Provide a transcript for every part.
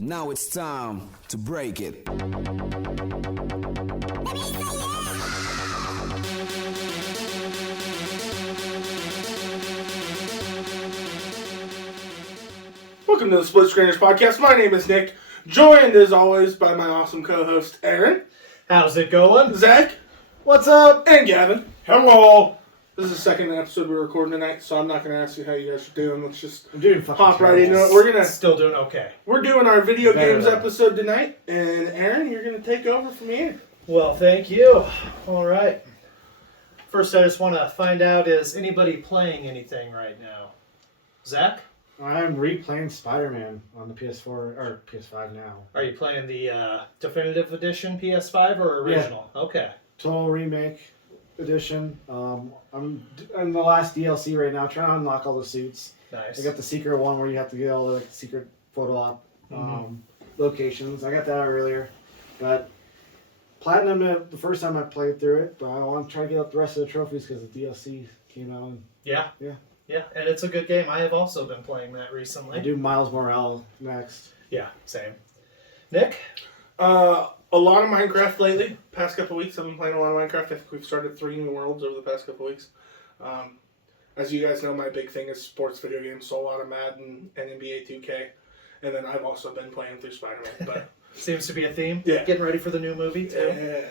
Now it's time to break it. Welcome to the SplitScreeners podcast. My name is Nick, joined as always by my awesome co-host Aaron. How's it going? Zach. What's up? And Gavin. Hello. This is the second episode we're recording tonight, so I'm not going to ask you how you guys are doing. Let's just I'm doing fucking hop right terrible. into it. Still doing okay. We're doing our video Better games though. episode tonight, and Aaron, you're going to take over from here. Well, thank you. All right. First, I just want to find out, is anybody playing anything right now? Zach? I'm replaying Spider-Man on the PS4 or PS5 now. Are you playing the Definitive Edition PS5 or original? Yeah. Okay. Total Remake Edition. I'm in the last DLC right now, trying to unlock all the suits. Nice. I got the secret one where you have to get all the secret photo op locations. I got that earlier, but Platinum the first time I played through it, but I want to try to get up the rest of the trophies because the DLC came out. Yeah. Yeah. Yeah, and it's a good game. I have also been playing that recently. I do Miles Morales next. Yeah, same. Nick? A lot of Minecraft lately. Past couple weeks, I've been playing a lot of Minecraft. I think we've started 3 new worlds over the past couple weeks. As you guys know, my big thing is sports video games, so a lot of Madden and NBA 2K. And then I've also been playing through Spider-Man. But Seems to be a theme. Yeah. Getting ready for the new movie, too. yeah.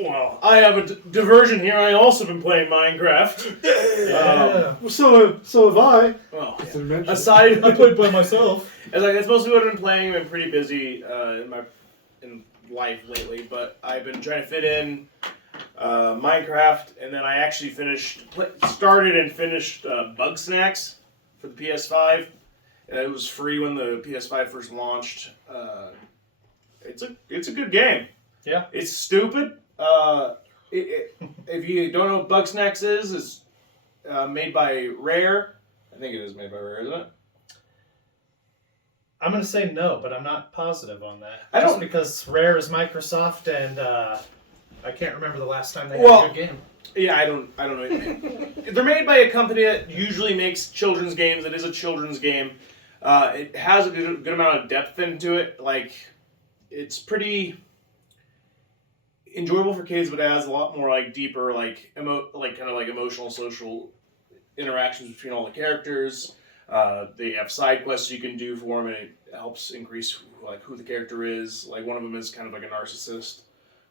Well, I have a diversion here. I also been playing Minecraft. Yeah. So have I. Well, It's a mention. aside, I played by myself. that's mostly what I've been playing. I've been pretty busy in life lately, but I've been trying to fit in Minecraft, and then I actually started and finished Bug Snacks for the PS5. It was free when the PS5 first launched. It's a good game. Yeah. It's stupid. If you don't know what Bug Snacks is, it's made by Rare. I think it is made by Rare, isn't it? I'm going to say no, but I'm not positive on that. I Just don't- because Rare is Microsoft, and I can't remember the last time they had a good game. Yeah, I don't know. They're made by a company that usually makes children's games. It is a children's game. It has a good amount of depth into it. Like, it's pretty enjoyable for kids, but it has a lot more like deeper, like emotional, social interactions between all the characters. They have side quests you can do for them, and it helps increase like who the character is. Like one of them is kind of like a narcissist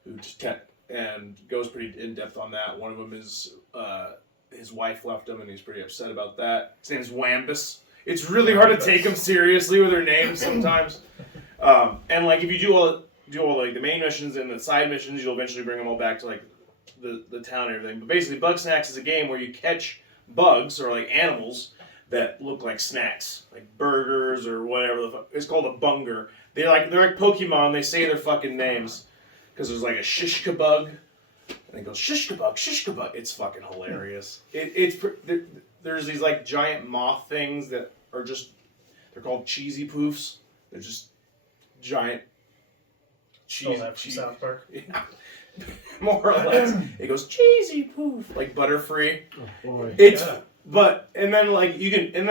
who just and goes pretty in depth on that. One of them is his wife left him, and he's pretty upset about that. His name's Wambus. It's really hard to take him seriously with their names sometimes. And like if you do all like the main missions and the side missions, you'll eventually bring them all back to like the town and everything. But basically, Bug Snacks is a game where you catch bugs or like animals that look like snacks, like burgers or whatever the fuck. It's called a bunger. They're like Pokemon. They say their fucking names because there's like a shishka bug, and it goes shishka bug. It's fucking hilarious. There's these like giant moth things that are they're called cheesy poofs. They're just giant cheese. That from South Park. Yeah. More or less. It goes cheesy poof, like Butterfree. Oh boy. And then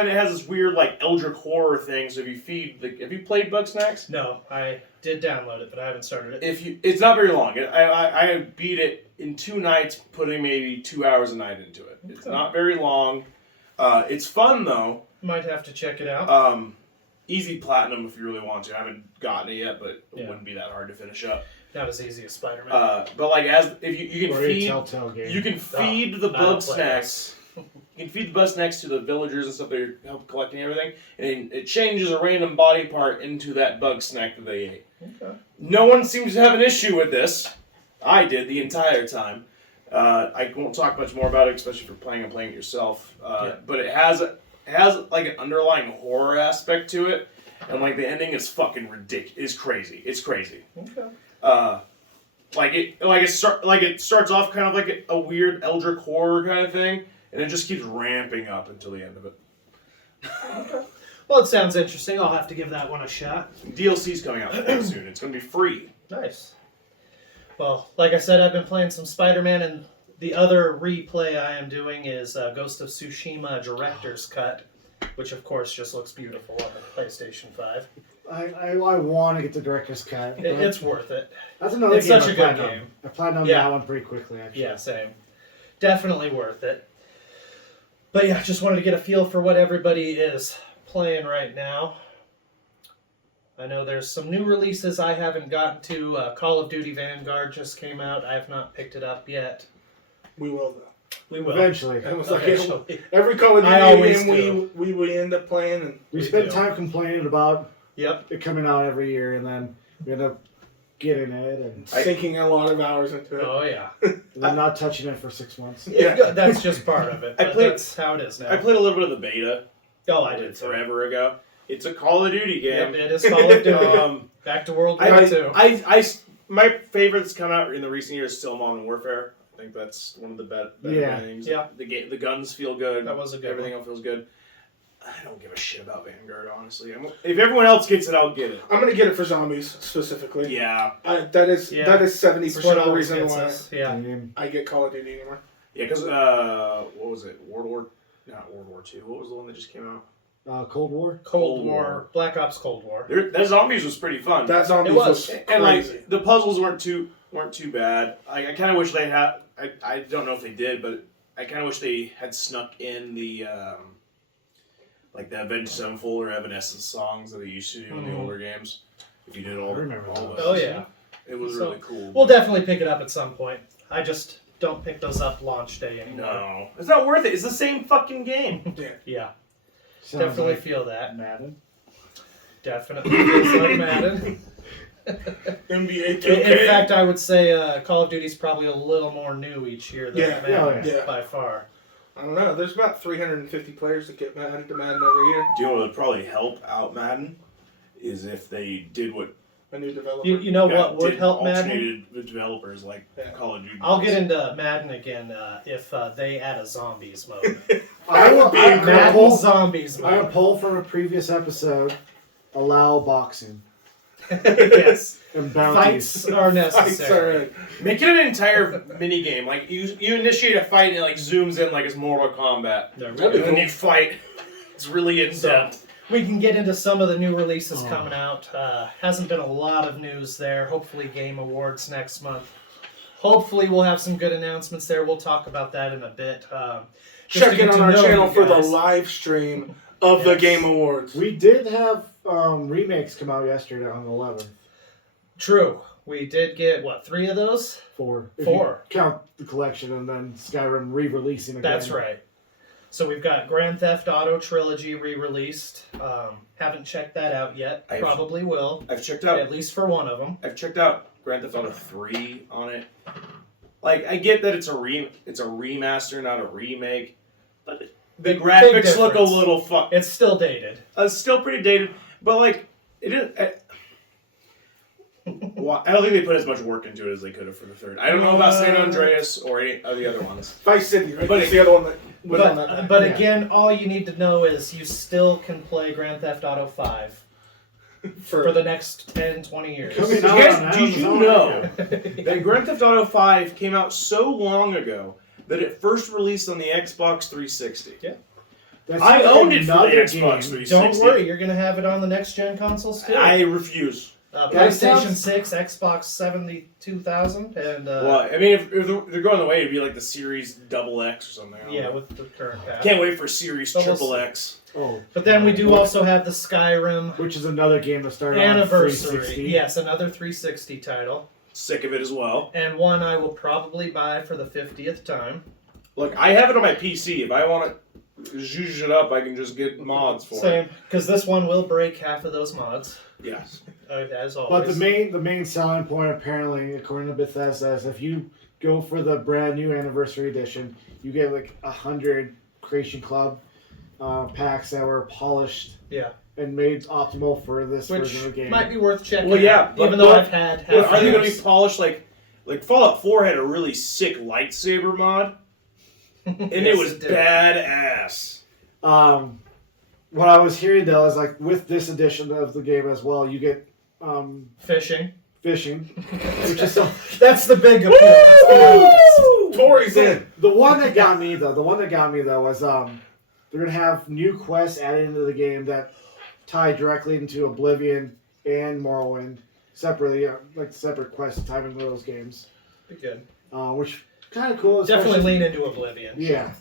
it has this weird like Eldritch horror thing. So if you feed have you played Bug Snacks? No, I did download it, but I haven't started it. It's not very long. I beat it in 2 nights, putting maybe 2 hours a night into it. It's not very long. It's fun though. Might have to check it out. Easy platinum if you really want to. I haven't gotten it yet, but it wouldn't be that hard to finish up. Not as easy as Spider-Man. But like if you can Or a feed Telltale game. you can feed the Bug Snacks. You can feed the Bug Snacks to the villagers and stuff that are help collecting everything, and it changes a random body part into that bug snack that they ate. Okay. No one seems to have an issue with this. I did the entire time. I won't talk much more about it, especially if you're playing it yourself. But it has like an underlying horror aspect to it, and like the ending is fucking ridiculous. It's crazy. It's crazy. Okay. It starts off kind of like a weird Eldritch horror kind of thing, and it just keeps ramping up until the end of it. Okay. Well, it sounds interesting. I'll have to give that one a shot. DLC's coming out soon. It's going to be free. Nice. Well, like I said, I've been playing some Spider-Man, and the other replay I am doing is Ghost of Tsushima Director's Cut, which of course just looks beautiful on the PlayStation 5. I want to get the director's cut. but It's worth it. that's another it's game such I a good platinumed. game. I platinumed Yeah. that one pretty quickly, actually. Yeah, same. Definitely worth it. But yeah, just wanted to get a feel for what everybody is playing right now. I know there's some new releases I haven't gotten to. Call of Duty Vanguard just came out. I have not picked it up yet. We will though. We will. Eventually. It was Eventually. like every Call of I Duty always game do. we end up playing, and We We spent do. time complaining about Yep. it coming out every year, and then we end up getting it and sinking a lot of hours into it. Oh yeah. then not touching it for 6 months. Yeah. That's just part of it. I But played- that's how it is now. I played a little bit of the beta. Oh, I did too. forever ago. It's a Call of Duty Yep, game. it is Call of Duty. Um, Back to World War I, II. my favorite that's come out in the recent years is still Modern Warfare. I think that's one of the better Yeah. games. Yeah. The guns feel good. That was a good Everything one. else feels good. I don't give a shit about Vanguard, honestly. If everyone else gets it, I'll get it. I'm gonna get it for zombies specifically. Yeah. That is Yeah. that is 70% That's what of the always reason gets why us. Yeah. And I get Call of Duty anymore. Yeah, because, what was it? Not World War II. What was the one that just came out? Cold War. Cold War. Black Ops Cold War. That Zombies was pretty fun. That zombies It was. was And crazy. like the puzzles weren't too bad. I kind of wish they had. I don't know if they did, but I kind of wish they had snuck in the like the Avenged Sevenfold or Evanescence songs that they used to do in the Mhm. older games. If you did all, I remember all those. those. Oh yeah. It was So, really cool. We'll definitely pick it up at some point. I just don't pick those up launch day anymore. No, it's not worth it. It's the same fucking game. Yeah. Sounds Definitely like feel that. Madden. Definitely feels like Madden. NBA In 2K. fact, I would say Call of Duty's probably a little more new each year than Yeah. Madden, Yeah. by far. I don't know. There's about 350 players that get added to Madden every year. Do you know what would probably help out Madden? Is if they did what A new developer. You know what would did help Madden? alternated with developers like Yeah. Call of Duty. I'll get into Madden again if they add a zombies mode. I will. be I, a I, Madden pull, zombies I mode. pull from a previous episode. Allow boxing Yes. and bounties. Fights are Fights are necessary. in. Make it an entire mini game. Like you initiate a fight and it like zooms in like it's Mortal Kombat. There we That'd go. be And then you fight. It's really in depth. We can get into some of the new releases Oh. coming out. Hasn't been a lot of news there. Hopefully, Game Awards next month. Hopefully, we'll have some good announcements there. We'll talk about that in a bit. Just Check to in get on to our know channel you for the guys. live stream of the Yes. Game Awards. We did have remakes come out yesterday on the 11th. True. We did get, what, 3 of those? 4. If 4. You count the collection and then Skyrim re-releasing again. That's right. So we've got Grand Theft Auto Trilogy re-released. Haven't checked that out yet. I've- Probably will. I've checked out. At least for one of them. I've checked out Grand Theft Auto 3 on it. Like I get that it's a remaster, not a remake, but the Big graphics look a difference. little fuck. It's still dated. It's still pretty dated, but like it is. Well, I don't think they put as much work into it as they could have for the third. I don't know about San Andreas or any of the other ones. Vice City, right? But That's the other one that was on But, that. but Yeah. again, all you need to know is you still can play Grand Theft Auto 5 for the next 10, 20 years. Coming Did out you guys- on did you Amazon know right now. that Grand Theft Auto 5 came out so long ago that it first released on the Xbox 360? That's I like owned it for the another Xbox game. 360. Don't worry, you're going to have it on the next gen consoles too. I refuse. That PlayStation sounds- 6, Xbox 72,000, and Well, I mean, if they're going the way, it'd be like the Series XX or something. I don't yeah, know. with the current pack. Can't wait for Series But we'll Triple see. X. Oh, But then we do also have the Skyrim which is another game that started anniversary. on 360. Yes, another 360 title, Sick of it as well. and one I will probably buy for the 50th time. Look, I have it on my PC. If I want to zhuzh it up, I can just get mods for it. Same, because this one will break half of those mods, Yes. as always. But the main selling point, apparently, according to Bethesda, is if you go for the brand new anniversary edition, you get like 100 Creation Club packs that were polished Yeah. and made optimal for this Which version of the game. might be worth checking Well, yeah, out, but- even though but- I've had half Are they going to years. be polished like Fallout 4 had a really sick lightsaber mod, and it Yes, was did. badass. What I was hearing though is like with this edition of the game as well, you get Fishing. fishing, which is so. That's the big appeal. Let's be honest. Tori's in. The one that got me though was they're gonna have new quests added into the game that tie directly into Oblivion and Morrowind separately, like separate quests tied into those games. Be good. Which kind of cool. Definitely lean into Oblivion. Yeah,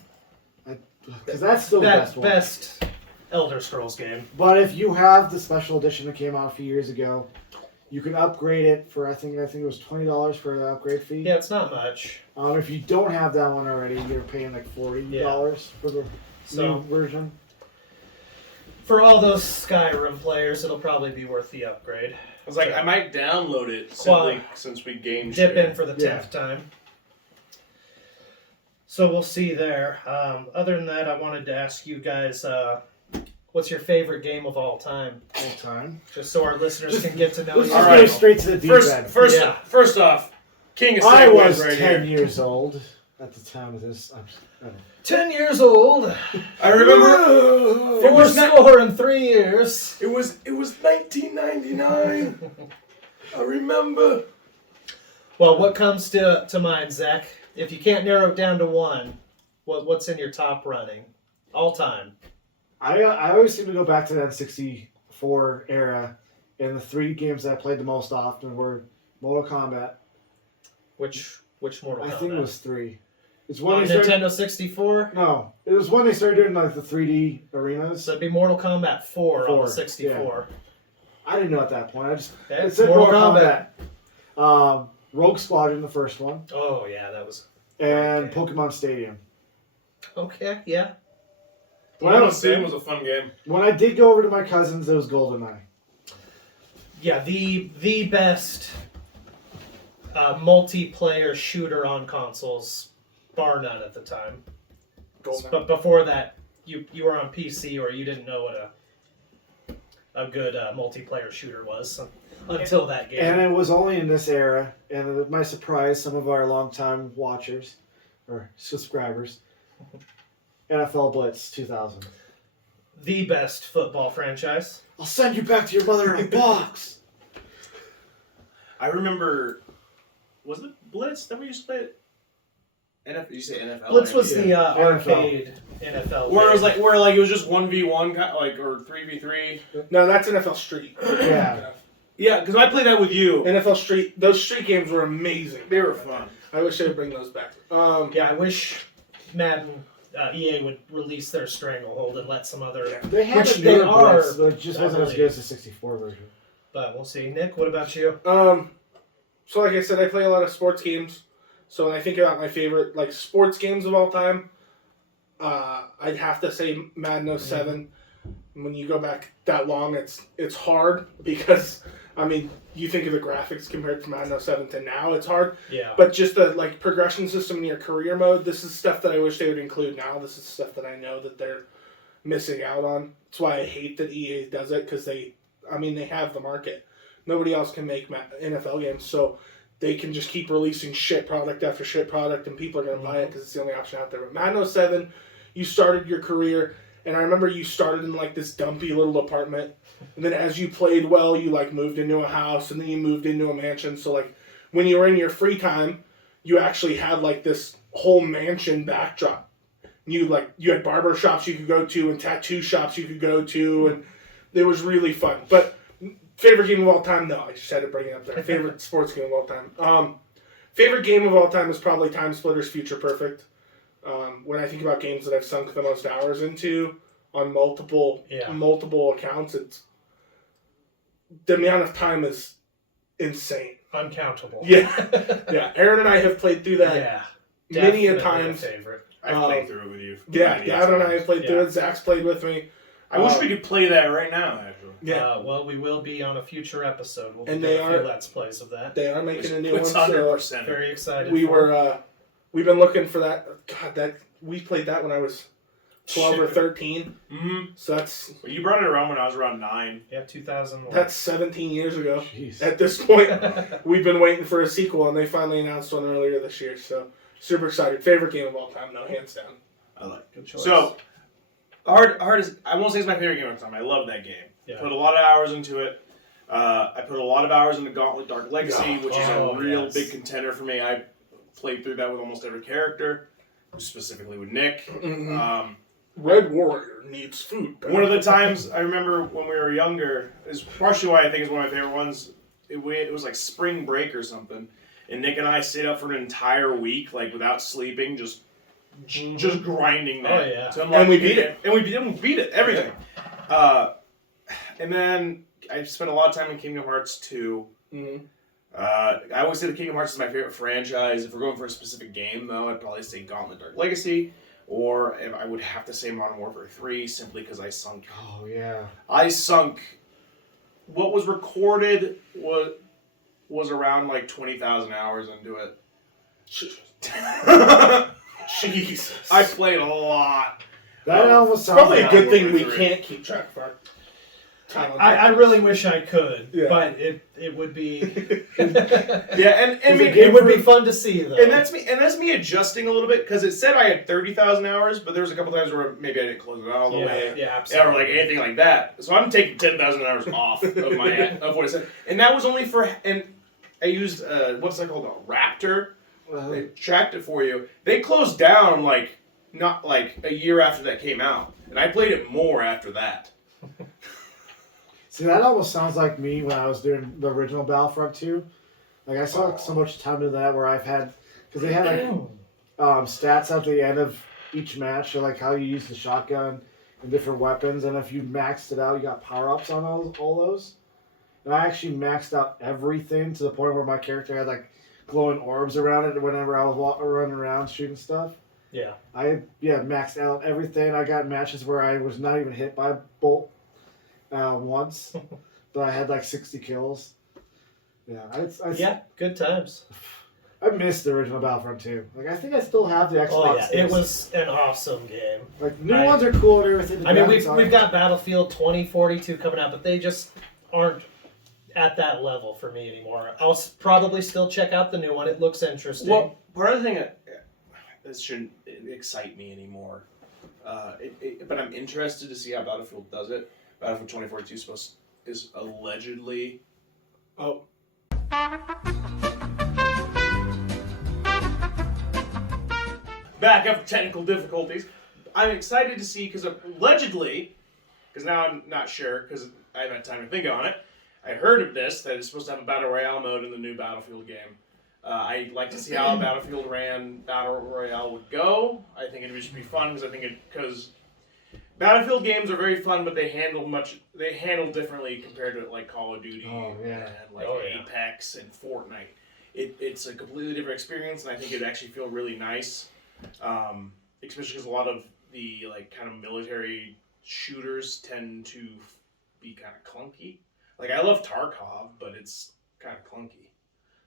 because that's still the best one. Best Elder Scrolls game. But if you have the special edition that came out a few years ago, you can upgrade it for I think it was $20 for the upgrade fee. Yeah, it's not much. If you don't have that one already, you're paying like $40 for the new version. For all those Skyrim players, it'll probably be worth the upgrade. I was like, I might download it simply since we game share. Dip in for the 10th time. So we'll see there. Other than that, I wanted to ask you guys, what's your favorite game of all time? All time. Just so our listeners can get to know Let's you. just go straight to the deep end. First off, King of Segues I was right 10 here. years old at the time of this. 10 years old. I remember. Four score in 3 years. It was 1999. I remember. Well, what comes to mind, Zach? If you can't narrow it down to one, what's in your top running? All time. I always seem to go back to that N64 era, and the 3 games that I played the most often were Mortal Kombat. Which Mortal Kombat? I think it was 3. It's On when they started, Nintendo 64? No, it was when they started doing like the 3D arenas. So it'd be Mortal Kombat 4 on the 4, 64. I didn't know at that point. It's It said Mortal Mortal Kombat. Rogue Squadron, the first one, Oh, yeah, that was... and Okay. Pokemon Stadium. Okay, yeah. Stadium was a fun game. When I did go over to my cousins, it was GoldenEye. Yeah, the best multiplayer shooter on consoles, bar none at the time. But before that, you were on PC or you didn't know what a good multiplayer shooter was until that game. And it was only in this era, and to my surprise, some of our longtime watchers or subscribers, NFL Blitz 2000. The best football franchise. I'll send you back to your mother in a box. I remember. Was it Blitz that we used to play? You say NFL? Blitz was yeah. the NFL. arcade NFL. Where it game. was like it was just 1v1, like or 3v3. No, that's NFL Street. Yeah. Yeah, because I played that with you. NFL Street. Those street games were amazing. They were fun. I wish they would bring those back. Yeah, I wish Madden, EA would release their Stranglehold and let some other... They had Which a they newer are Blitz, but it just wasn't as good as the 64 version. But we'll see. Nick, what about you? So like I said, I play a lot of sports games. So when I think about my favorite like sports games of all time, I'd have to say Madden 07. When you go back that long, it's hard because I mean you think of the graphics compared to Madden 07 to now, it's hard. Yeah. But just the like progression system in your career mode, this is stuff that I wish they would include now. This is stuff that I know that they're missing out on. That's why I hate that EA does it because they have the market. Nobody else can make NFL games, so they can just keep releasing shit product after shit product, and people are going to buy it because it's the only option out there. But Madden 07, you started your career, and I remember you started in like this dumpy little apartment, and then as you played well, you like moved into a house, and then you moved into a mansion. So like when you were in your free time, you actually had like this whole mansion backdrop. You had barber shops you could go to and tattoo shops you could go to, and it was really fun. But favorite game of all time? No, I just had to bring it up there. Favorite sports game of all time? Favorite game of all time is probably Time Splitters Future Perfect. When I think about games that I've sunk the most hours into on multiple accounts, it's the amount of time is insane. Uncountable. Yeah. Yeah. Aaron and I have played through that Yeah. many a Definitely times. favorite. I played through it with you. Yeah, Gavin and I have played through it. Zach's played with me. I wish we could play that right now, actually. Yeah. Well, we will be on a future episode. We'll be And doing they a few are- Let's Plays of that. They are making a new one. It's So 100%. Very excited. we've been looking for that. God, we played that when I was 12 or 13. Mm-hmm. So that's But you brought it around when I was around 9. Yeah, 2001. that's 17 years ago. Jeez. At this point, we've been waiting for a sequel, and they finally announced one earlier this year. So super excited. Favorite game of all time, no, hands down. I like Good choice. So, hard is, I won't say it's my favorite game of all time. I love that game. Yeah. Put a lot of hours into it. I put a lot of hours into Gauntlet Dark Legacy, which is a real big contender for me. I played through that with almost every character, specifically with Nick. Mm-hmm. Red Warrior needs food. One of the times I remember when we were younger is partially why I think it's one of my favorite ones. It was like spring break or something, and Nick and I stayed up for an entire week, like without sleeping, just grinding that. Oh, yeah. To And we beat it. And we beat it. Everything. And then I spent a lot of time in Kingdom Hearts 2. Mm-hmm. I always say the Kingdom Hearts is my favorite franchise. If we're going for a specific game, though, I'd probably say Gauntlet Dark Legacy. Or if I would have to say Modern Warfare 3, simply because I sunk. Oh yeah. I sunk. What was recorded was around like 20,000 hours into it. Jesus. I played a lot. That almost sounds Probably a like good thing we Three. can't keep track of our time on I really wish I could, Yeah. but it would be Yeah, and I mean, it would be fun to see though. and that's me adjusting a little bit because it said I had 30,000 hours, but there was a couple times where maybe I didn't close it out all the way. Yeah, absolutely. Or like anything like that. So I'm taking 10,000 hours off of of what it said, and that was only for. And I used what's that called, a Raptor. They tracked it for you. They closed down like not like a year after that came out, and I played it more after that. See, that almost sounds like me when I was doing the original Battlefront 2. Like, I saw so much time into that where I've had... Because they had, like, stats at the end of each match, so, like, how you use the shotgun and different weapons, and if you maxed it out, you got power-ups on all those. And I actually maxed out everything to the point where my character had, like, glowing orbs around it whenever I was running around shooting stuff. Yeah. I maxed out everything. I got matches where I was not even hit by a bolt once, but I had like 60 kills. Yeah, good times. I missed the original Battlefront 2. Like, I think I still have the Xbox. Oh yeah, it disc. was an awesome game. Like, new ones are cool and everything. The I mean, graphics we've are- got Battlefield 2042 coming out, but they just aren't at that level for me anymore. I'll probably still check out the new one. It looks interesting. Well, part of the thing this shouldn't excite me anymore, but I'm interested to see how Battlefield does it. Battlefield 2042 is allegedly. Oh. Back up technical difficulties. I'm excited to see because allegedly, because now I'm not sure because I haven't had time to think on it. I heard of this that it's supposed to have a battle royale mode in the new Battlefield game. I'd like to see how a Battlefield ran battle royale would go. I think it would just be fun because Battlefield games are very fun, but they handle differently compared to like Call of Duty and like Apex and Fortnite. It's a completely different experience, and I think it'd actually feel really nice, especially because a lot of the like kind of military shooters tend to be kind of clunky. Like I love Tarkov, but it's kind of clunky.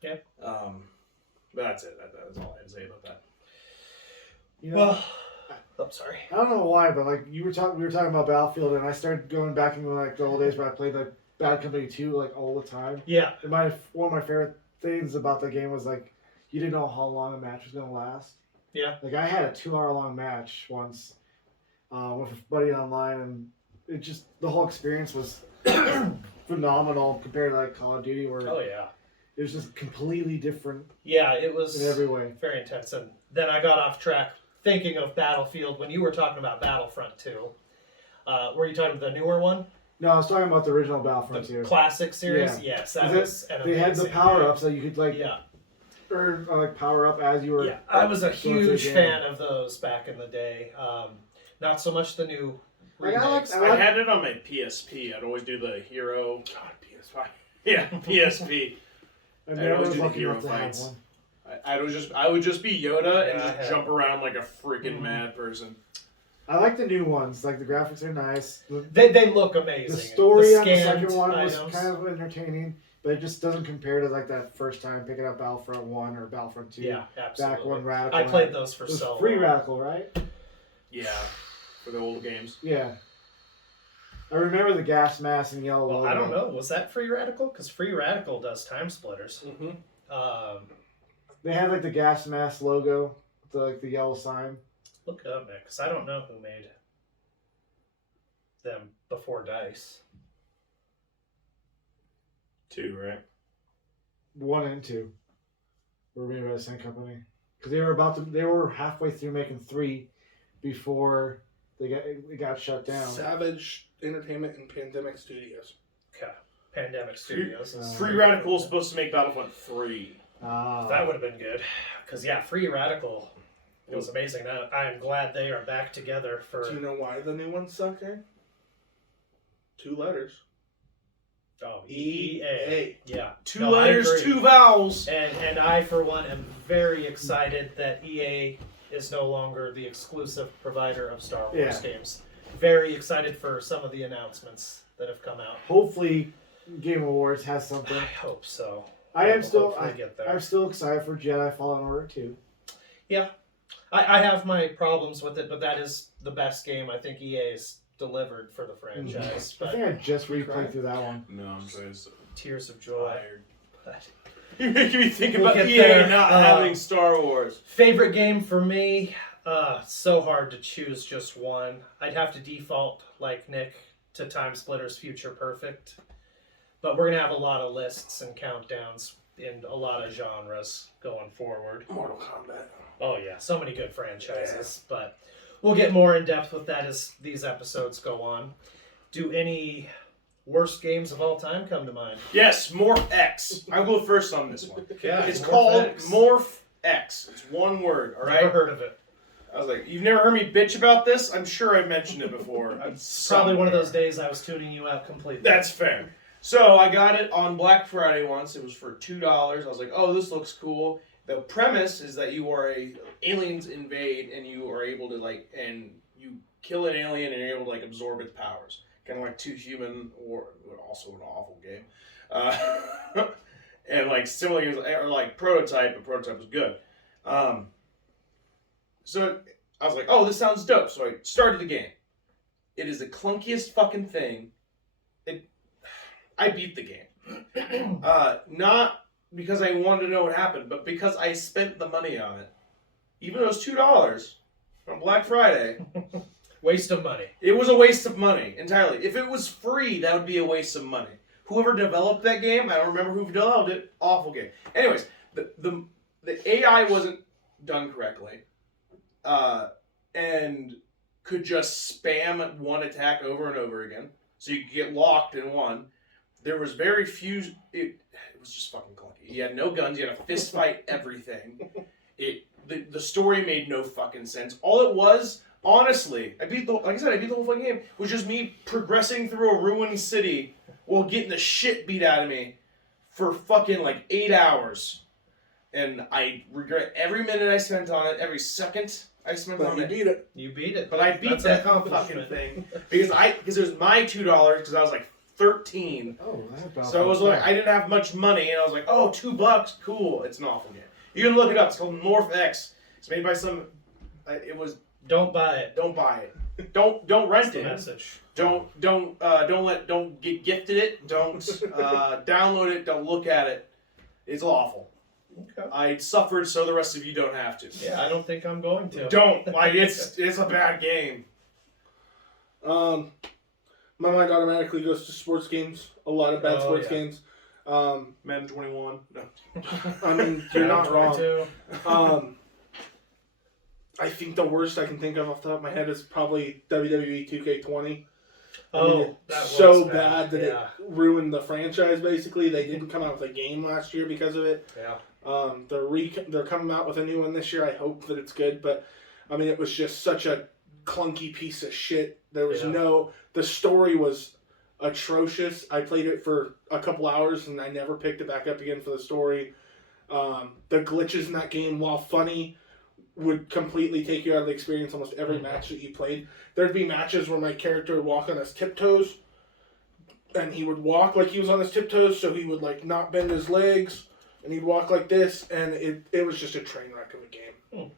Yeah. But that's it. That's all I had to say about that. You know, well, I'm sorry. I don't know why, but like we were talking about Battlefield, and I started going back into like the old days where I played like Bad Company 2 like all the time. Yeah. And one of my favorite things about the game was like you didn't know how long a match was gonna last. Yeah. Like I had a 2-hour-long match once with a buddy online, and it just the whole experience was phenomenal compared to like Call of Duty, where Oh yeah. it was just completely different Yeah, it was in every way. very intense. And then I got off track thinking of Battlefield when you were talking about Battlefront 2. Were you talking about the newer one? No, I was talking about the original The Battlefront 2. classic series? Yeah. Yes, that They was an They had the amazing power game. ups that you could like Yeah. earn like power up as you were. Yeah, I was a going through the huge game. fan of those back in the day. Not so much the new Like, I remakes. like- I had it on my PSP. I'd always do the hero. God, PS5. Yeah, PSP. I I never always was do the lucky hero enough to have fights. one. I would just be Yoda and Yeah, I just had- jump around like a freaking mad person. I like the new ones. Like the graphics are nice. They look amazing. The story on the scanned second one was items. kind of entertaining, but it just doesn't compare to like that first time picking up Battlefront 1 or Battlefront 2. Yeah, absolutely. Back when Radical. I played those for It was so free long. Radical, right? Yeah, for the old games. Yeah. I remember the gas mask and yellow Well, logo. I don't know. Was that Free Radical? Because Free Radical does Time Splitters. Mm-hmm. They had like the gas mask logo, the yellow sign. Look it up, Nick, because I don't know who made them before DICE. 2, right? 1 and 2 were made by the same company because they were halfway through making 3 before it got shut down. Savage Entertainment and Pandemic Studios. Okay. Pandemic Studios. Free Radical is supposed to make Battlefront 3. That would have been good. Because, yeah, Free Radical was amazing. I am glad they are back together for... Do you know why the new ones suck, eh? 2 letters. Oh, EA. Yeah. 2 No, I letters, agree. 2 vowels. And I, for one, am very excited that EA is no longer the exclusive provider of Star Wars games. Very excited for some of the announcements that have come out. Hopefully, Game Awards has something. I hope so. I'm still excited for Jedi Fallen Order 2. Yeah. I have my problems with it, but that is the best game I think EA's delivered for the franchise. I think I just replayed through that one. No, I'm so Tears of Joy. tired. But You're making me think We'll about get EA there. not having Star Wars. favorite game for me, so hard to choose just one. I'd have to default, like Nick, to Time Splitters Future Perfect. But we're going to have a lot of lists and countdowns in a lot of genres going forward. Mortal Kombat. Oh, yeah. So many good franchises. But we'll get more in depth with that as these episodes go on. Do any worst games of all time come to mind? Yes, Morph X. I'll go first on this one. Yeah, It's Morph called X. Morph X. It's one word, all right? Never heard of it. I was like, you've never heard me bitch about this? I'm sure I've mentioned it before. Probably one of those days I was tuning you out completely. That's fair. So I got it on Black Friday once. It was for $2. I was like, oh, this looks cool. The premise is that you are aliens invade and you are able to and you kill an alien and you're able to absorb its powers. Kind of like Two Human, or also an awful game. And similar games, or Prototype, but Prototype was good. So I was like, oh, this sounds dope. So I started the game. It is the clunkiest fucking thing. I beat the game. Not because I wanted to know what happened, but because I spent the money on it. Even though it was $2 on Black Friday. Waste of money. It was a waste of money, entirely. If it was free, that would be a waste of money. Whoever developed that game, I don't remember who developed it, awful game. Anyways, the AI wasn't done correctly. And could just spam one attack over and over again. So you could get locked in one. There was very few... It was just fucking clunky. You had no guns, you had to fist fight everything. The story made no fucking sense. All it was... Honestly, I beat the whole fucking game. It was just me progressing through a ruined city while getting the shit beat out of me for fucking 8 hours. And I regret every minute I spent on it, every second I spent on it. Beat it. You beat it. But I beat That's an that fucking accomplishment. thing because it was my $2 because I was 13. Oh, that So it was I didn't have much money and I was like, oh, $2, cool. It's an awful game. You can look it up. It's called Morph X. It's made by some. It was. Don't buy it. Don't buy it. Don't rent That's the it. message. Don't get gifted it. Don't download it. Don't look at it. It's awful. Okay. I suffered, so the rest of you don't have to. Yeah, I don't think I'm going to. Don't it's a bad game. My mind automatically goes to sports games. A lot of bad sports yeah. games. Madden 21. No. I mean, you're not wrong. Too. I think the worst I can think of off the top of my head is probably WWE 2K20. Oh, that was so bad that yeah. it ruined the franchise. Basically, they didn't come out with a game last year because of it. Yeah. They're coming out with a new one this year. I hope that it's good, but I mean, it was just such a clunky piece of shit. There was the story was atrocious. I played it for a couple hours and I never picked it back up again for the story. The glitches in that game, while funny, would completely take you out of the experience almost every match that you played. There'd be matches where my character would walk on his tiptoes, and he would walk like he was on his tiptoes, so he would not bend his legs, and he'd walk like this, and it was just a train wreck of a game.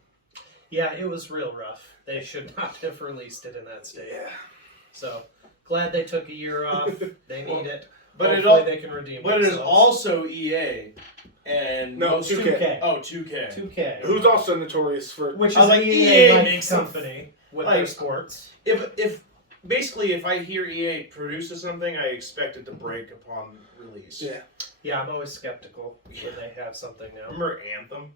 Yeah, it was real rough. They should not have released it in that state. Yeah. So, glad they took a year off. They need it. But Hopefully they can redeem But it is themselves. also EA. And No, most 2K. Oh, 2K. 2K. Who's also notorious for... Which is I was like, an EA EA makes company with their sports. If basically if I hear EA produces something, I expect it to break upon release. Yeah. Yeah, I'm always skeptical when they have something now. Remember Anthem?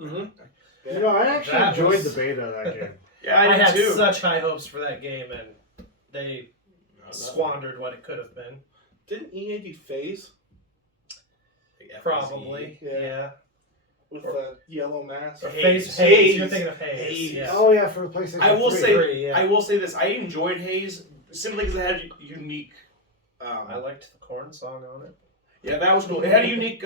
Mm-hmm. You know, I actually That enjoyed was- the beta of that game. Yeah, I I had did too. such high hopes for that game, and they squandered what it could have been. Didn't EA do Phase Probably, Yeah. yeah. with the yellow mask? Or Haze. Haze. You're thinking of Haze. Haze. Yeah. Oh yeah, for the PlayStation. I will 3. say, Three, yeah. I will say this: I enjoyed Haze simply because it had unique. I liked the corn song on it. Yeah, that was cool. It had unique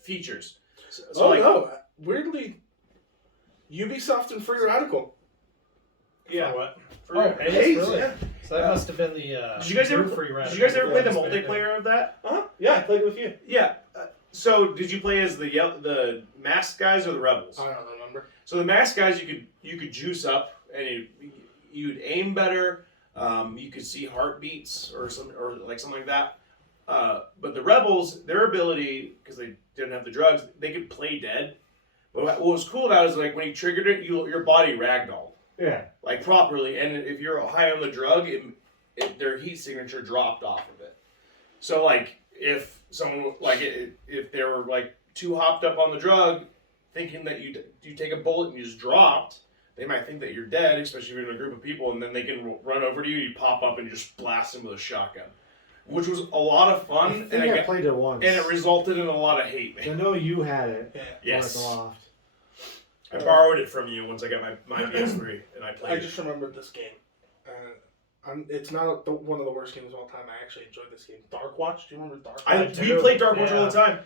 features. So No, weirdly, Ubisoft and Free Radical. yeah. What? For- Haze, Haze, really? yeah. So that must have been the. Did you guys ever? Free Did you guys ever play the Radical multiplayer of that? Yeah, I played it with you. Yeah. So did you play as the masked guys or the rebels? I don't remember. So the masked guys you could juice up and you'd aim better. You could see heartbeats or something like that. But the rebels, their ability, because they didn't have the drugs, they could play dead. But what was cool about it is like when you triggered it, your body ragdolled Yeah. like properly, and if you're high on the drug, their heat signature dropped off of it. So like if someone if they were like too hopped up on the drug, thinking that you take a bullet and you just dropped, they might think that you're dead, especially if you're in a group of people, and then they can run over to you, you pop up and you just blast them with a shotgun, which was a lot of fun. I think I played it once. And it resulted in a lot of hate, I man. know you had it. Yes. At the loft. I borrowed it from you once I got my PS3, and I I played it. just remembered this game. It's not one of the worst games of all time. I actually enjoyed this game. Dark Watch. Do you remember Dark Watch? We played Dark Watch all the time.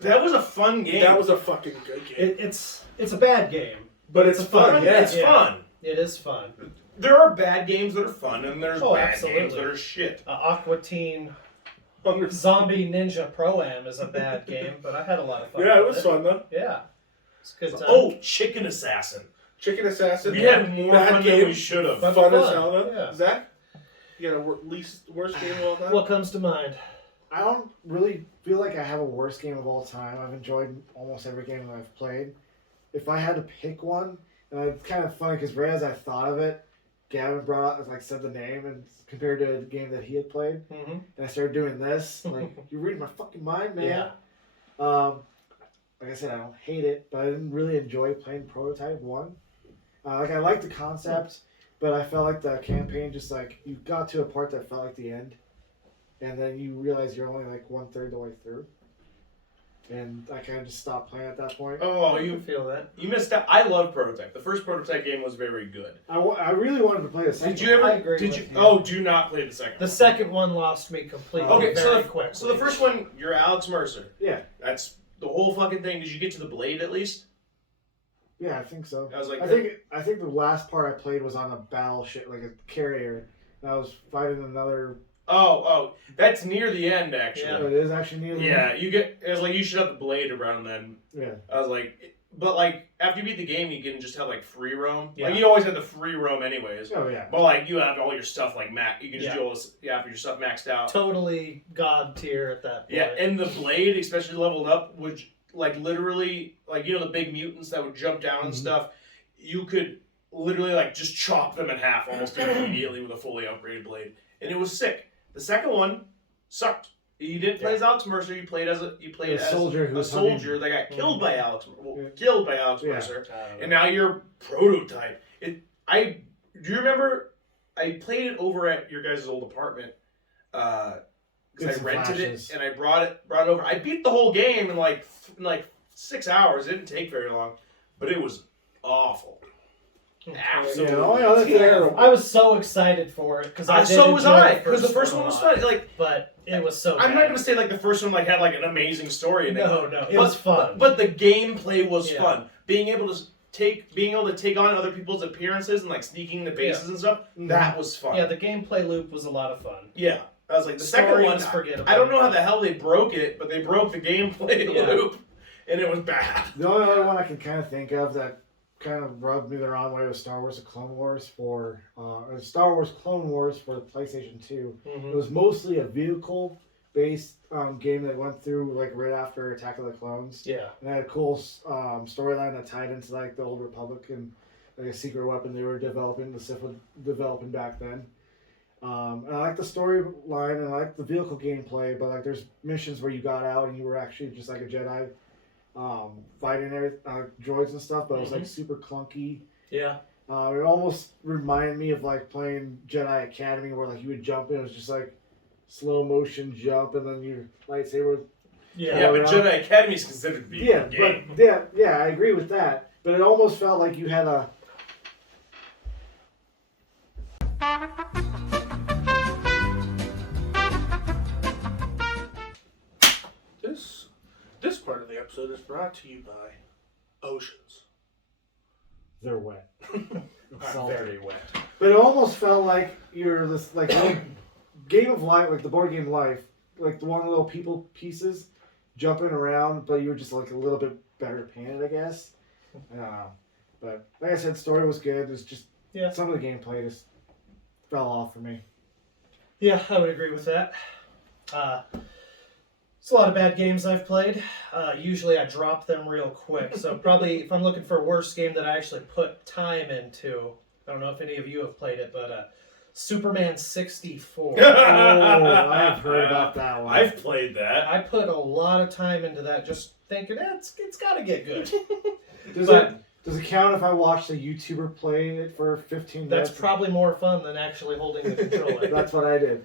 That was a fun game. That was a fucking good game. It's a bad game. But it's fun. Yeah, it's Yeah. fun. It is fun. There are bad games that are fun, and there's bad absolutely. games that are shit. Aqua Teen Zombie Ninja Pro-Am is a bad game, but I had a lot of fun. Yeah, it with was fun though. Yeah. It's a good time. Oh, Chicken Assassin. Chicken Assassin. We had more Bad fun game. than we should have. Fun. Fun as hell though. Yeah. Zach, you got a worst game of all time? What comes to mind? I don't really feel like I have a worst game of all time. I've enjoyed almost every game that I've played. If I had to pick one, and it's kind of funny because right as I thought of it, Gavin brought up, said the name and compared to the game that he had played, Mm-hmm. and I started doing this. Like, you're reading my fucking mind, man. Yeah. Like I said, I don't hate it, but I didn't really enjoy playing Prototype 1. I liked the concept, but I felt like the campaign just you got to a part that felt like the end, and then you realize you're only 1/3 the way through, and I kind of just stopped playing at that point. Oh, You you feel that? missed out. I love Prototype. The first Prototype game was very good. I really wanted to play the second. Did you ever? I agree Did with you? you. Oh, do not play the second. The one. second one lost me completely. Okay, very so quickly. the first one, you're Alex Mercer. Yeah, That's the whole fucking thing. Did you get to the blade at least? yeah, I think so. I was like, I think the last part I played was on a battleship, like a carrier. And I was fighting another. oh, that's near the end actually. Yeah. Oh, it is actually near. the Yeah, you get. It was like you should have the blade around then. Yeah. I was like, but after you beat the game, you can just have free roam. Yeah. Like you always had the free roam anyways. Oh yeah. But you have all your stuff max. You can just Yeah. do all this. You have your stuff maxed out. Totally god tier at that point. Yeah, and the blade, especially leveled up, would literally the big mutants that would jump down and Mhm. stuff. You could literally just chop them in half almost immediately with a fully upgraded blade, and it was sick. The second one sucked. You didn't play as Alex Mercer. You played as a soldier who a was soldier that got killed by Alex. Killed by Alex Yeah. Mercer, and now you're Prototype. Do you remember? I played it over at your guys' old apartment. Because Did I some rented flashes. it and I brought it over. I beat the whole game in like 6 hours. It didn't take very long, but it was awful. Absolutely. Yeah, the only other thing I was so excited for it because So was I, because the first one was fun. but it was so. I'm bad. not gonna say the first one had an amazing story in it. No, it was fun. But the gameplay was Yeah. fun. Being able to take on other people's appearances and sneaking the bases and stuff. Mhm. That was fun. yeah, the gameplay loop was a lot of fun. Yeah. I was like, the second Story one, was forgettable. I don't know how the hell they broke it, but they broke the gameplay Yeah. loop, and it was bad. The only other one I can kind of think of that kind of rubbed me the wrong way was Star Wars: The Clone Wars for Star Wars Clone Wars for the PlayStation 2. It was mostly a vehicle-based game that went through right after Attack of the Clones. Yeah. And it had a cool storyline that tied into the Old Republic and a secret weapon they were developing. The Sith were developing back then. And I like the storyline and I like the vehicle gameplay, but there's missions where you got out and you were actually just like a Jedi, fighting droids and stuff, but it was like super clunky. Yeah. It almost reminded me of like playing Jedi Academy, where like you would jump and it was just like slow motion jump, and then your lightsaber would Yeah, but Jedi Academy is considered to be a game. But yeah, I agree with that. But it almost felt like you had a. This part of the episode is brought to you by oceans. They're wet. Very wet. But it almost felt like you're this like game of life, like the board game Life, like the one little people pieces jumping around, but you were just like a little bit better painted, I guess. I don't know. But like I said, story was good. It's just some of the gameplay just fell off for me. Yeah, I would agree with that. It's a lot of bad games I've played. Usually I drop them real quick. So probably if I'm looking for a worst game that I actually put time into, I don't know if any of you have played it, but Superman 64. Oh, I've heard about that one. I've played that. I put a lot of time into that just thinking, it's got to get good. Does it count if I watch the YouTuber play it for 15 minutes? That's probably more fun than actually holding the controller. That's what I did.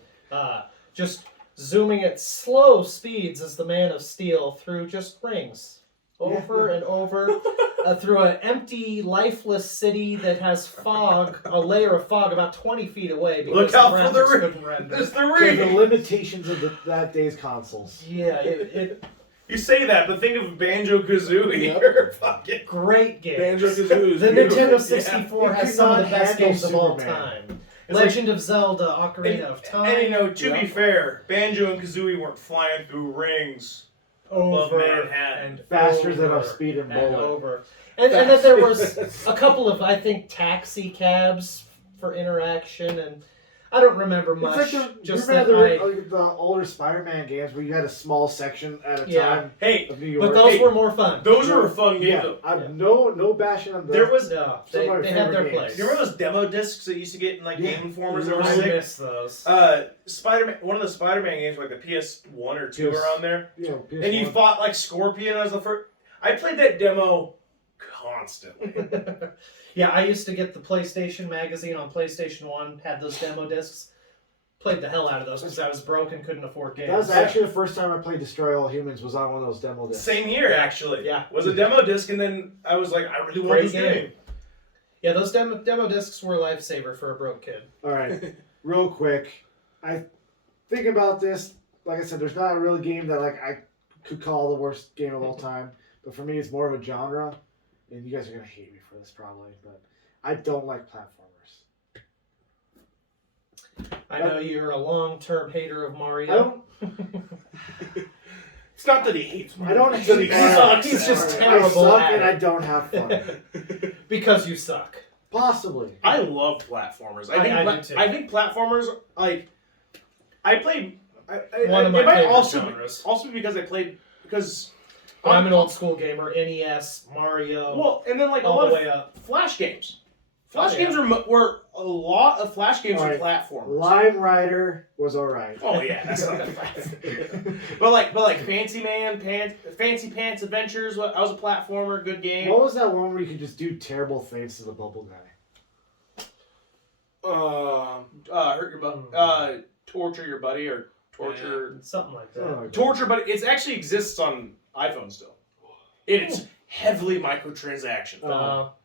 Just zooming at slow speeds as the Man of Steel through just rings. Over and over. Through an empty, lifeless city that has fog, a layer of fog about 20 feet away. Because Look out for the graphics couldn't ring. render. There's the The ring. limitations of that day's consoles. Yeah, it You say that, but think of Banjo-Kazooie or fucking... great game. Banjo-Kazooie is The beautiful. Nintendo 64 It has could some of not the best handle games of all Superman. time. It's Legend of Zelda, Ocarina of Time. And you know, to be fair, Banjo and Kazooie weren't flying through rings above over Manhattan. and Faster over than a speeding and bullet. over. And then there was a couple of, I think, taxi cabs for interaction, and I don't remember much. It's like just remember that the older Spider-Man games where you had a small section at a Yeah. time Hey, of New York. but those Hey, were more fun. those were fun games. Yeah, though. no bashing on There was... No, Some they of my had their favorite games. place. You remember those demo discs that you used to get in like Game Informers that were I sick? miss those. Spider-Man, one of the Spider-Man games, like the PS1 or 2 Yes. around there. Yeah, And you PS1. fought like Scorpion as the first... I played that demo constantly. Yeah, I used to get the PlayStation magazine on PlayStation 1, had those demo discs. Played the hell out of those because I was broke and couldn't afford games. That was actually the first time I played Destroy All Humans. Was on one of those demo discs. Same here, actually. Yeah. Was a demo disc, and then I was like, I really want Great this game. Yeah, those demo discs were a lifesaver for a broke kid. All right, real quick. I think about this. Like I said, there's not a real game that like I could call the worst game of all time. But for me, it's more of a genre. And you guys are gonna hate me for this probably, but I don't like platformers. I know you're a long-term hater of I Mario. don't. It's not that he hates me. I don't. It's that he sucks. He's just I terrible suck at and it. I don't have fun. Because you suck. Possibly. I love platformers. I do too. I think platformers, like, I played... One of my it might favorite also genres. Also because I played... Because... I'm an old school gamer. NES, Mario, Well, and then like a all lot the of way up. Flash games. Flash Oh, yeah. games were a lot of Flash games were Alright. platformers. Line Rider was alright. Oh yeah, that's not a platform. but like Fancy Pants Adventures. I was a platformer, good game. What was that one where you could just do terrible things to the bubble guy? Hurt your butt. Torture your buddy or torture. Something like that. Something like that. Torture, but it actually exists on iPhone still. It's heavily microtransaction. I'm out.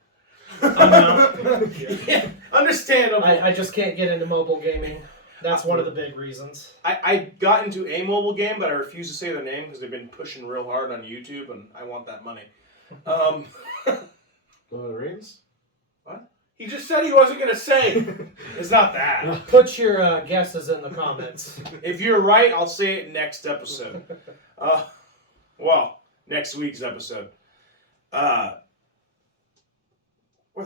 Yeah, understandable. I just can't get into mobile gaming. That's one of the big reasons. I got into a mobile game, but I refuse to say their name because they've been pushing real hard on YouTube, and I want that money. Lord of the Rings? He just said he wasn't going to say. It's not that. Put your guesses in the comments. If you're right, I'll say it next episode. Well, next week's episode. Where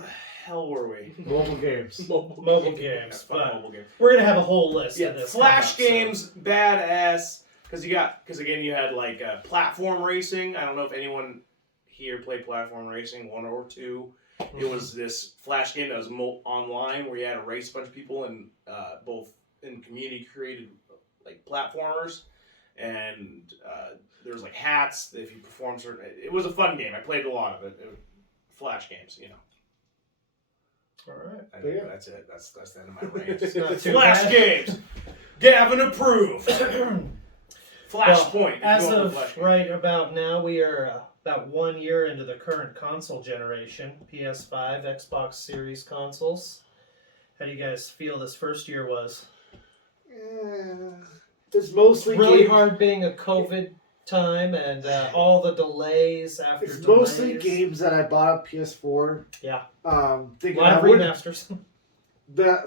the hell were we? Mobile games. Mobile games. Fun But mobile game. we're gonna have a whole list Yeah, of this. Flash coming up, games, badass. Because again, you had like platform racing. I don't know if anyone here played platform racing 1 or 2. It was this Flash game that was online where you had to race a bunch of people and both in community created like platformers. and there was like hats if you perform certain. It was a fun game. I played a lot of it. Flash games, you know. All right. Yeah. That's it. That's the end of my rant. Not too Flash bad. games. Gavin approved. Flashpoint. As of right about now, we are about 1 year into the current console generation, PS5, Xbox Series consoles. How do you guys feel this first year was? It's mostly Really games. hard being a COVID time and all the delays after It's delays. mostly games that I bought on PS4. Yeah. Thinking Live remasters.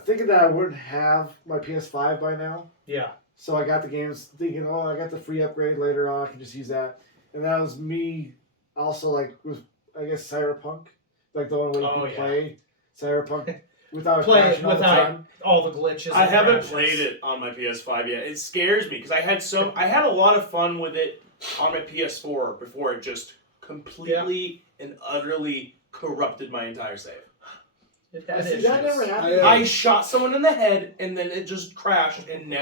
thinking that I wouldn't have my PS5 by now. Yeah. So I got the games thinking, oh, I got the free upgrade later on. I can just use that. And that was me also, like, with, I guess, Cyberpunk. Like, the only way you can play Cyberpunk without crashing all the time. All the glitches. I and haven't crashes. played it on my PS5 yet. It scares me because I had a lot of fun with it on my PS4 before it just completely and utterly corrupted my entire save. It had See, issues. that never happened. I shot someone in the head and then it just crashed and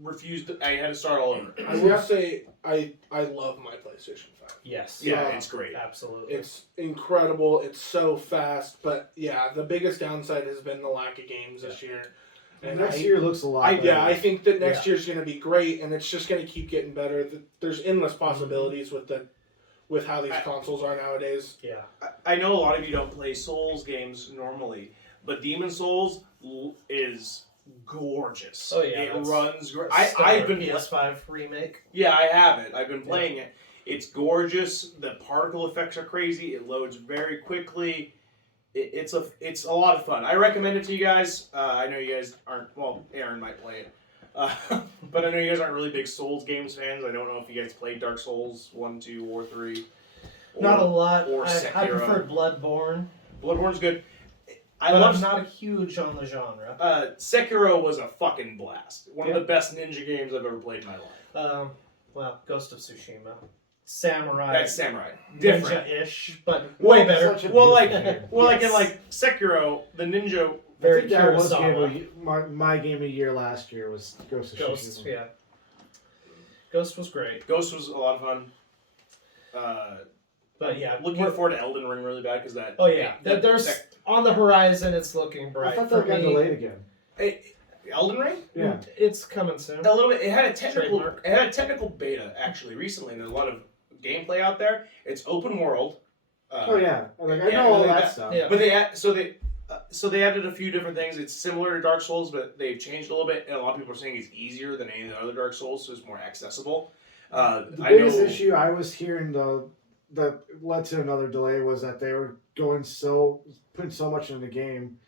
refused. I had to start all over. I will say I love my PlayStation 5. Yes. Yeah, it's great. Absolutely. It's incredible. It's so fast. But yeah, the biggest downside has been the lack of games this year. And Next year looks a lot better. Yeah, I think that next year's going to be great, and it's just going to keep getting better. There's endless possibilities with how these consoles are nowadays. Yeah. I know a lot of you don't play Souls games normally, but Demon Souls is gorgeous. Oh yeah, it runs great. I've been PS5 remake. Yeah, I have it. I've been playing it. It's gorgeous. The particle effects are crazy. It loads very quickly. It's a lot of fun. I recommend it to you guys. I know you guys aren't. Well, Aaron might play it, but I know you guys aren't really big Souls games fans. I don't know if you guys played Dark Souls 1, 2, or 3. Not a lot. Or I Sekiro. prefer Bloodborne. Bloodborne's good. I'm not huge on the genre. Sekiro was a fucking blast. One of the best ninja games I've ever played in my life. Well, Ghost of Tsushima. Samurai. That's samurai. Different. Ninja-ish, but way better. Like in like Sekiro, the ninja. Very I think that was Kurosawa. my game of year last year was Ghost of Ghost, Tsushima. yeah. Ghost was great. Ghost was a lot of fun. But yeah, looking forward to Elden Ring really bad because that. Oh yeah, there's on the horizon. It's looking bright. I thought for that got me. delayed again. Elden Ring? Yeah. It's coming soon. A little bit. It had a technical. Trademark. It had a technical beta actually recently, and there's a lot of gameplay out there. It's open world. Oh yeah, I know all that stuff. Yeah. But they added a few different things. It's similar to Dark Souls, but they've changed a little bit, and a lot of people are saying it's easier than any of the other Dark Souls, so it's more accessible. The biggest issue I was hearing that led to another delay was that they were putting so much into the game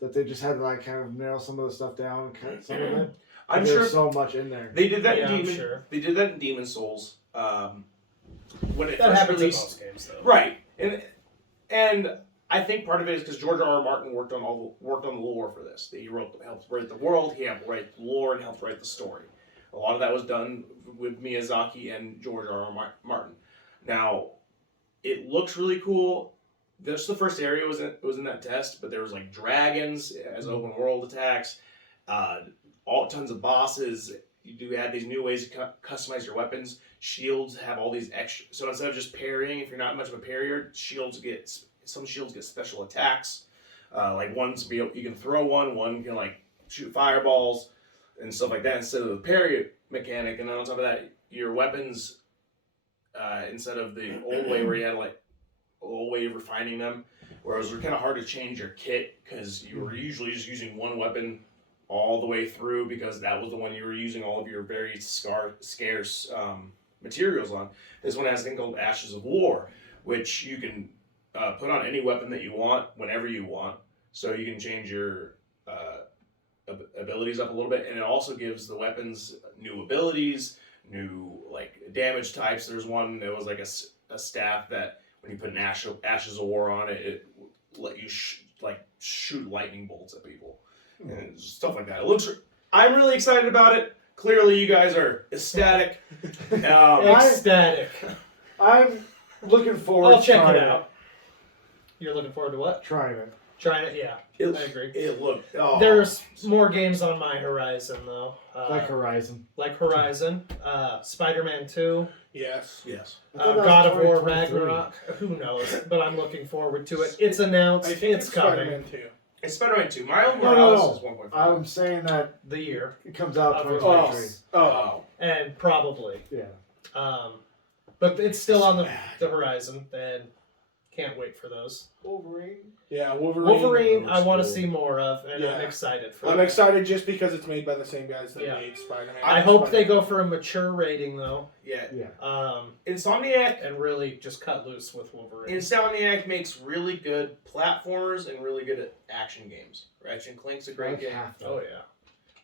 that they just had to like kind of narrow some of the stuff down and cut some of it. I'm There's sure so much in there. they did that Yeah, in I'm Demon. sure. They did that in Demon Souls. When it That first happens in released, most games, though. right? And I think part of it is because George R. R. Martin worked on the lore for this. He helped write the world. He helped write the lore and helped write the story. A lot of that was done with Miyazaki and George R. R. Martin. Now, it looks really cool. This was the first area was in that test, but there was like dragons as open world attacks, all tons of bosses. You do add these new ways to customize your weapons. Shields have all these extra. So instead of just parrying, if you're not much of a parrier, some shields get special attacks. Like you can throw one can like shoot fireballs and stuff like that instead of the parry mechanic. And then on top of that, your weapons, instead of the old way where you had like old way of refining them, where it was kind of hard to change your kit because you were usually just using one weapon all the way through because that was the one you were using all of your very scarce materials on. This one has a thing called Ashes of War, which you can put on any weapon that you want whenever you want. So you can change your abilities up a little bit, and it also gives the weapons new abilities, new like damage types. There's one that was like a staff that when you put an Ashes of War on it, it let you shoot lightning bolts at people and stuff like that. I'm really excited about it. Clearly, you guys are ecstatic. Ecstatic. I'm looking forward I'll to check trying it out. You're looking forward to what? Trying it. Trying it, yeah. I agree. It looked. Oh, There's more games on my horizon though. Like Horizon. Like Horizon, Spider-Man 2, Yes. Yes. I thought that was God of War 2023. Ragnarok. Who knows? But I'm looking forward to it. It's announced. I think It's coming. Spider-Man 2. It's Spider-Man 2. Miles No, Morales no. is 1.5. I'm saying that The year, it comes out Of 2023. Oh. and probably. Yeah. But it's still on the horizon, and can't wait for those. Wolverine. Yeah, Wolverine. Wolverine, I looks want to cool. see more of, and Yeah. I'm excited for I'm that. excited just because it's made by the same guys that Yeah. made Spider-Man. I hope they go for a mature rating though, Yeah. Yeah. Insomniac. and really just cut loose with Wolverine. Insomniac makes really good platformers and really good action games. Ratchet and Clank's a great Like game. half of Oh it. yeah.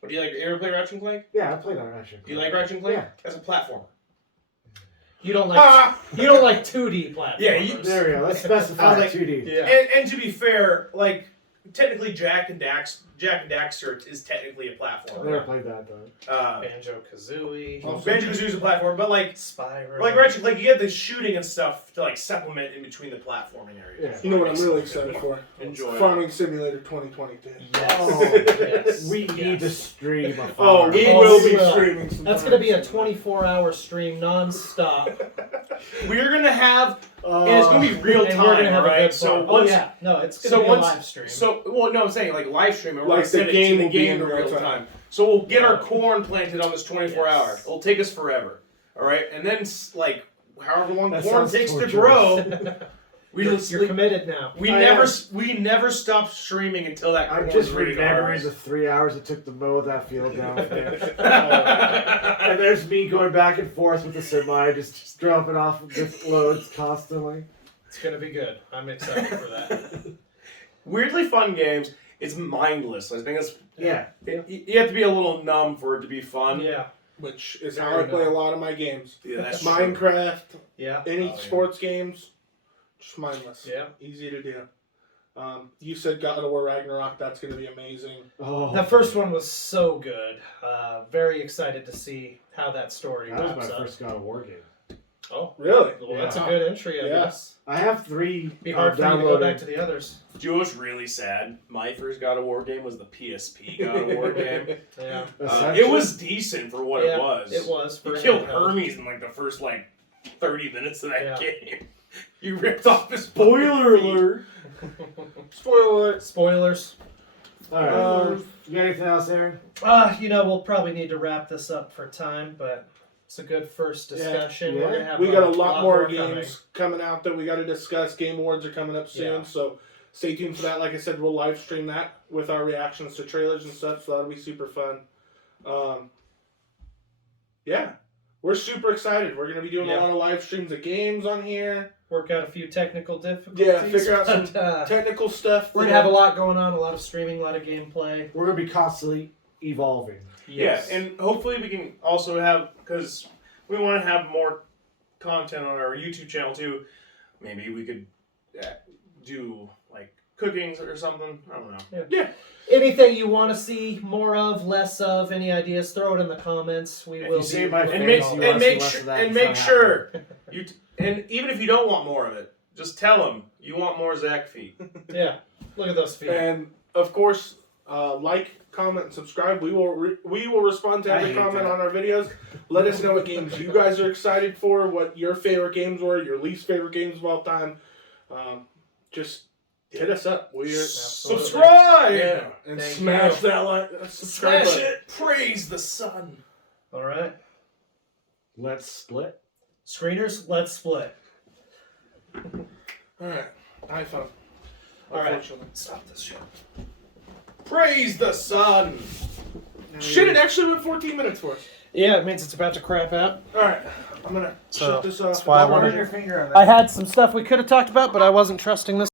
What do you like? You ever play Ratchet and Clank? Yeah, I played that actually. Do you like Ratchet and Clank? Yeah. As a platformer. You don't like 2D platformers. Yeah, you- There we go. Let's specify I was like- 2D. Yeah. And to be fair, like technically Jack and Daxter is technically a I've platformer. never played that though. Banjo Kazooie, Banjo-Kazooie's a platform, but like Spyro. Ratchet and Clank, you get the shooting and stuff to like supplement in between the platforming areas. Yeah. You know what I'm really excited for? Enjoy. Farming Simulator 2022. Yes. Oh, yes. We yes. need to stream a Oh, farm. we Oh, will we be will. streaming some. That's going to be a 24-hour stream non-stop. We're gonna have, and it's gonna be real And we're going time, to have a right? good So farm. Oh, once, yeah. No, it's going to so be once, a live stream. so well, no, I'm saying like live stream, and we're Like gonna send the it game to the will be game in in real real time. time. So we'll get our Yeah. corn planted on this 24 Yes. hours. It'll take us forever, all right? And then like however long That corn sounds takes to torturous. grow, you're committed now. we I never stop streaming until that I'm corn's just ready to remembering harvest. the 3 hours it took to mow that field down. And there's me going back and forth with the semi, just dropping off just loads constantly. It's going to be good. I'm excited for that. Weirdly fun games. It's mindless. I think it's Yeah. you have to be a little numb for it to be fun. Yeah. Which is how I play a lot of my games. Yeah, that's true. Minecraft, Yeah. any Oh, yeah. sports games, just mindless. Yeah. Easy to do. You said God of War Ragnarok. That's going to be amazing. Oh, The first one was so good. Very excited to see how that story that was wraps my up. first God of War game. Oh, Really? well, that's a Yeah. good entry, I Yeah. guess. I have 3 Be hard for you to go back to the others. Do you know what's really sad? My first God of War game was the PSP God of War game. Yeah. It was decent for what Yeah, it was. It was. You For killed handheld. Hermes in like the first like 30 minutes of that Yeah. game. You ripped off his Spoiler alert! Spoiler alert. Spoilers. Alright. You got anything else, Aaron? We'll probably need to wrap this up for time, but it's a good first discussion. Yeah. We're gonna have We got a lot more coming. games coming out that we got to discuss. Game awards are coming up soon, Yeah. so stay tuned for that. Like I said, we'll live stream that with our reactions to trailers and stuff, so that'll be super fun. Yeah, we're super excited. We're gonna be doing a Yeah. lot of live streams of games on here. Work out a few technical difficulties. Yeah, figure out some but, technical stuff. we're gonna have a lot going on, a lot of streaming, a lot of gameplay. We're going to be constantly evolving. Yes. Yeah, and hopefully we can also have, because we want to have more content on our YouTube channel too. Maybe we could do like cookings or something. I don't know. Yeah. Anything you want to see more of, less of, any ideas? Throw it in the comments. We If will you see my looking And face, at all you that. wanna see less of that, it's make not sure you and even if you don't want more of it, just tell them you want more Zach feet. Yeah, look at those feet. And of course, like, comment, and subscribe. We will respond to I every hate comment that. on our videos. Let us know what games you guys are excited for, what your favorite games were, your least favorite games of all time. Just hit us up. We're Absolutely. Subscribe yeah, and Thank smash you. that like subscribe Smash button. it. Praise the sun. All right, Let's split. screeners, let's split. All right, iPhone. All right. Unfortunately. Stop this shit. Praise the sun. Shit, it actually went 14 minutes for us. Yeah, it means it's about to crap out. All right, I'm gonna So, shut this off. that's why I Don't wanted run to- your finger on I that. had some stuff we could have talked about, but I wasn't trusting this